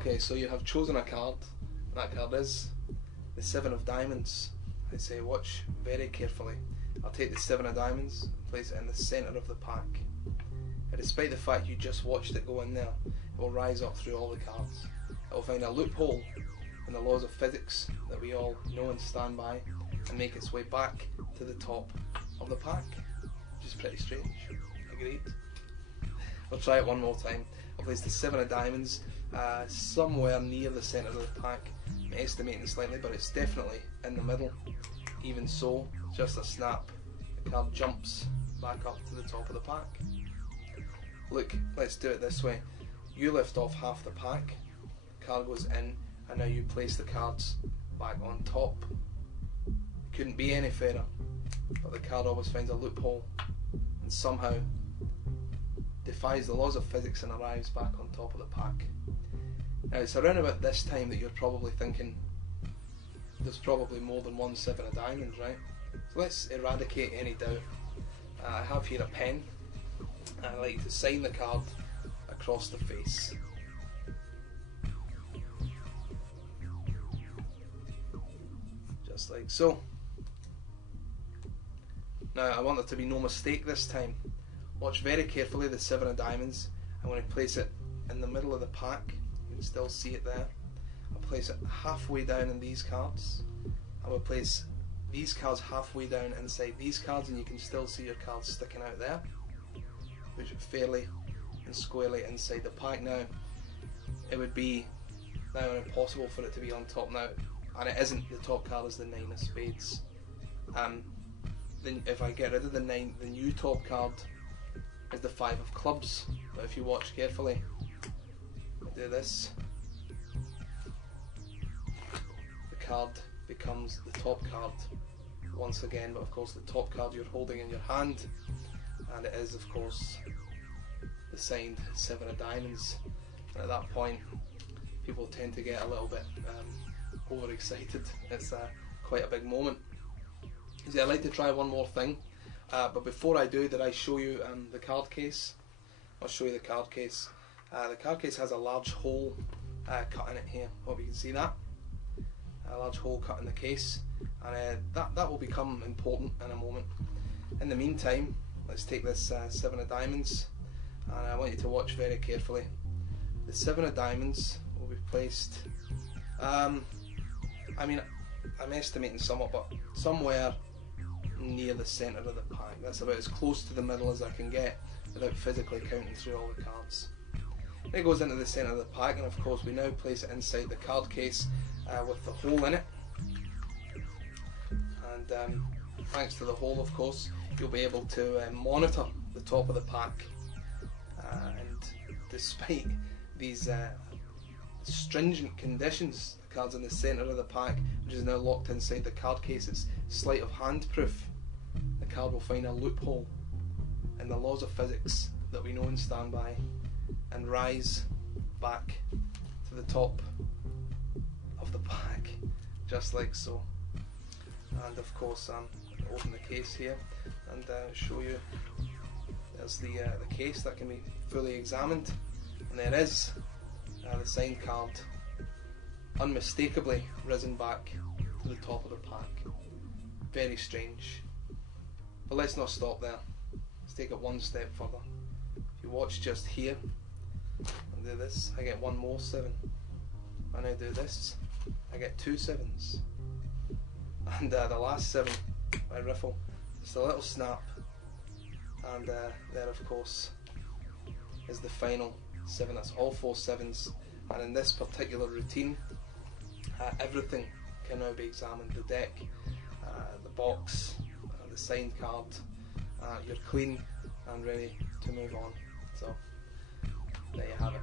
Okay, so you have chosen a card. That card is the 7 of diamonds. I say watch very carefully. I'll take the 7 of diamonds and place it in the centre of the pack. Now, despite the fact you just watched it go in there, it will rise up through all the cards. It will find a loophole in the laws of physics that we all know and stand by, and make its way back to the top of the pack, which is pretty strange. Agreed? I'll try it one more time. I'll place the 7 of diamonds somewhere near the centre of the pack. I'm estimating slightly, but it's definitely in the middle. Even so, just a snap, the card jumps back up to the top of the pack. Look, let's do it this way. You lift off half the pack, the card goes in, and now you place the cards back on top. It couldn't be any fairer, but the card always finds a loophole and somehow defies the laws of physics and arrives back on top of the pack. Now it's around about this time that you're probably thinking there's probably more than one 7 of diamonds, right? So let's eradicate any doubt. I have here a pen. I like to sign the card across the face. Just like so. Now I want there to be no mistake this time. Watch very carefully the 7 of diamonds. I'm going to place it in the middle of the pack. You can still see it there. I'll place it halfway down in these cards. I will place these cards halfway down inside these cards, and you can still see your cards sticking out there, which are fairly and squarely inside the pack. Now it would be now impossible for it to be on top now, and it isn't. The top card is the 9 of spades. Then if I get rid of the 9, the new top card is the 5 of clubs. But if you watch carefully, I do this, the card becomes the top card once again, but of course the top card you're holding in your hand, and it is of course the signed 7 of diamonds. And at that point people tend to get a little bit overexcited. It's quite a big moment. See, I'd like to try one more thing, but before I do, did I show you the card case? I'll show you the card case. The card case has a large hole cut in it here. Hope you can see that. A large hole cut in the case, and that will become important in a moment. In the meantime, let's take this 7 of diamonds, and I want you to watch very carefully. The 7 of diamonds will be placed, I mean, I'm estimating somewhat, but somewhere near the centre of the pack. That's about as close to the middle as I can get without physically counting through all the cards. It goes into the centre of the pack, and of course we now place it inside the card case with the hole in it. And thanks to the hole, of course, you'll be able to monitor the top of the pack. And despite these stringent conditions, the card's in the centre of the pack, which is now locked inside the card case. It's sleight of hand proof. The card will find a loophole in the laws of physics that we know and stand by, and rise back to the top of the pack, just like so. And of course, open the case here and show you. There's the case that can be fully examined, and there is the signed card, unmistakably risen back to the top of the pack. Very strange. But let's not stop there. Let's take it one step further. If you watch just here, and do this, I get one more 7. And I do this, I get 2 7s. And the last 7, I riffle, just a little snap, and there of course is the final 7. That's all 4 7s. And in this particular routine, everything can now be examined. The deck, the box, the signed card. You're clean and ready to move on. So there you have it.